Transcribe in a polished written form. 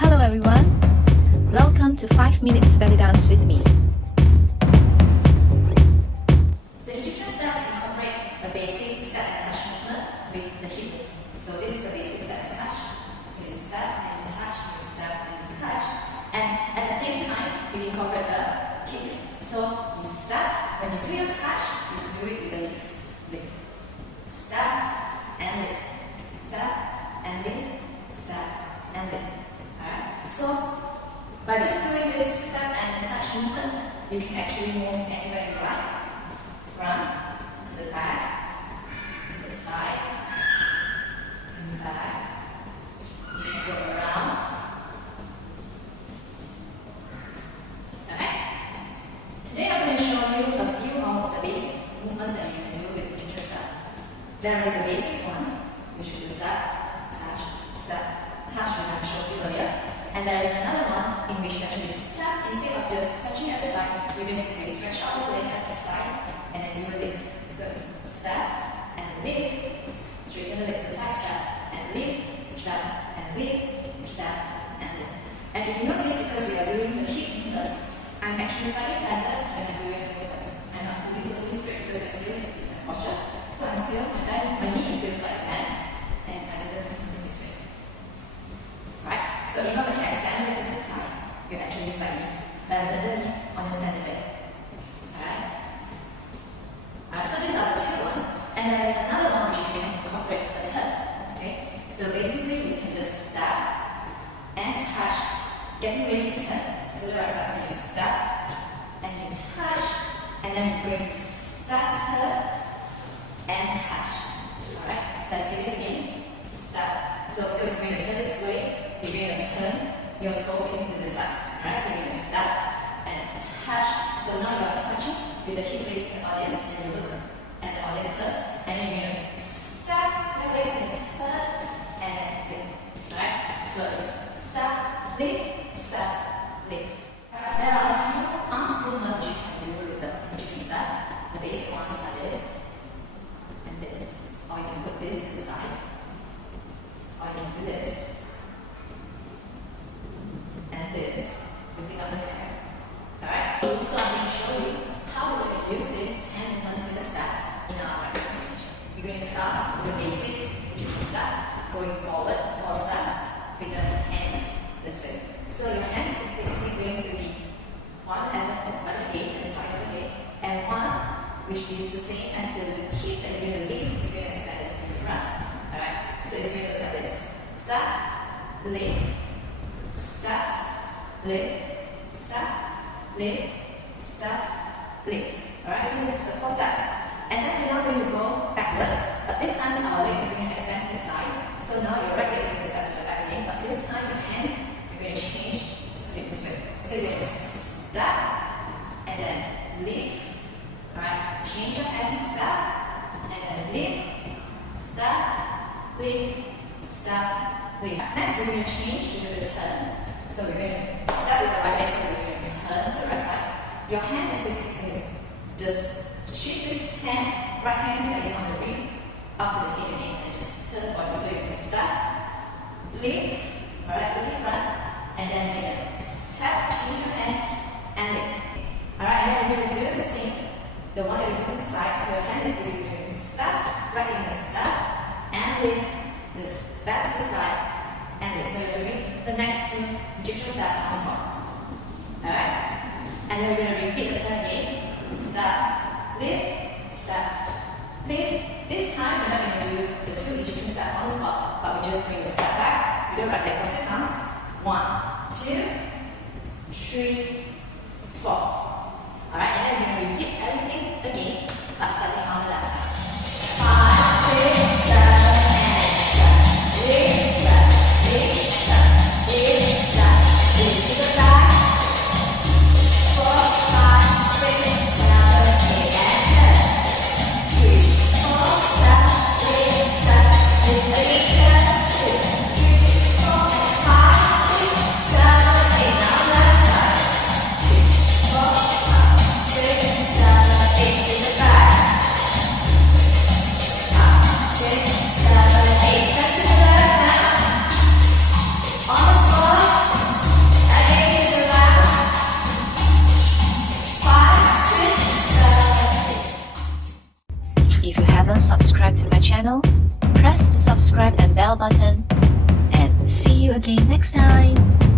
Hello everyone, welcome to 5 Minutes Belly Dance with me. The Egyptian steps incorporate a basic step and touch movement with the hip. So this is a basic step and touch. So you step and touch, you step and touch. And at the same time, you incorporate the hip. So you step, when you do your touch, you do it with the lift. Lift. Step and lift. Step and lift. Step and lift. Alright? So by just doing this step and touch movement, you can actually move anywhere you like. Front, to the back, to the side, come back. You can go around. Alright? Today I'm going to show you a few of the basic movements that you can do with Egyptian step. There is the basic one, which is the step, touch, which I showed you earlier. And there is another one in which you actually step. Instead of just stretching at the side, you basically stretch out the leg at the side and then do a lift. So it's step and lift, straighten the legs to the side, step and lift, step and lift, step and lift. And if you notice, because we are doing the hip movements, I'm actually slightly bended when I'm doing the movements. I'm not fully totally straight because I still need to do my posture. So I'm still, my knee is still slightly bent and I do the movements this way. Right? So even when you extend it to the side, you actually slightly bend the knee on your standing leg. Alright? Alright, so these are the two ones. And there is another one which you can incorporate a turn. Okay? So basically you can just step and touch, getting ready to turn to the right side. So you step and you touch, and then you're going to step, turn, and touch. Alright? Let's do this again. Step. So because when you turn this way, you're going to turn your toe facing to the side. Alright? So you're going to step and touch. So now you are touching with the hip facing the audience, and you look at the audience first, and then you're going to step your legs and turn, and then lift. Alright? So it's step, lift, step, lift. There are a few arms movements you can do with the Egyptian step. The basic ones are this and this. Or you can put this to the side. Or you can do this and this, using up the hair. Alright? So I'm going to show you how we're going to use this hand movements with the step in our practice combination. We're going to start with the basic Egyptian step, going forward 4 steps with the hands this way. So your hands is basically going to be one at the head, at the side of the head, and one which is the same as the hip that you're going to lift, so you're going to extend it in front. Alright? So it's going to look like this. Step, lift, step, lift, step, lift, step, lift. Alright, so this is the 4 steps. And then we're now going to go backwards, but this time our leg is going to extend to the side. So now your right leg is going to step to the back again, but this time your hands, you're going to change to put it this way. So you're going to step, and then lift. Alright, change your hands, step, and then lift, step, lift, step, lift. Next we're going to change to do the turn. So we're going to step with the right leg, so we're going to turn to the right side. Your hand is basically going to just shift this hand, right hand that is on the ring, up to the head again, and just turn the body. So you can step, lift, alright, look in front, and then you're going to step, change your hand, and lift. Alright, and then we're going to do the same, the one that we do to the side. So your hand is basically going to step, right in the step, and lift, just back to the side, and lift. So you're doing the next 2 Egyptian steps on the spot. Alright? And then we're going to repeat the turn again. Step, lift, step, lift. This time we're not going to do the 2 Egyptian steps on the spot, but we're just going to step back with the right leg cross your counts. 1, 2, 3, 4. Alright, and then we're going to repeat everything again, but starting on the left side. 5, 6, 7, and step, lift, step, lift, step, lift, step, lift to the back. 4, 5, 6, 7, 8, and turn. 3, 4, step, lift, step, lift again, turn. 2, 3, 4, 5, 6, 7, 8. Now left side. 3, 4. If you haven't subscribed to my channel, press the subscribe and bell button. And see you again next time.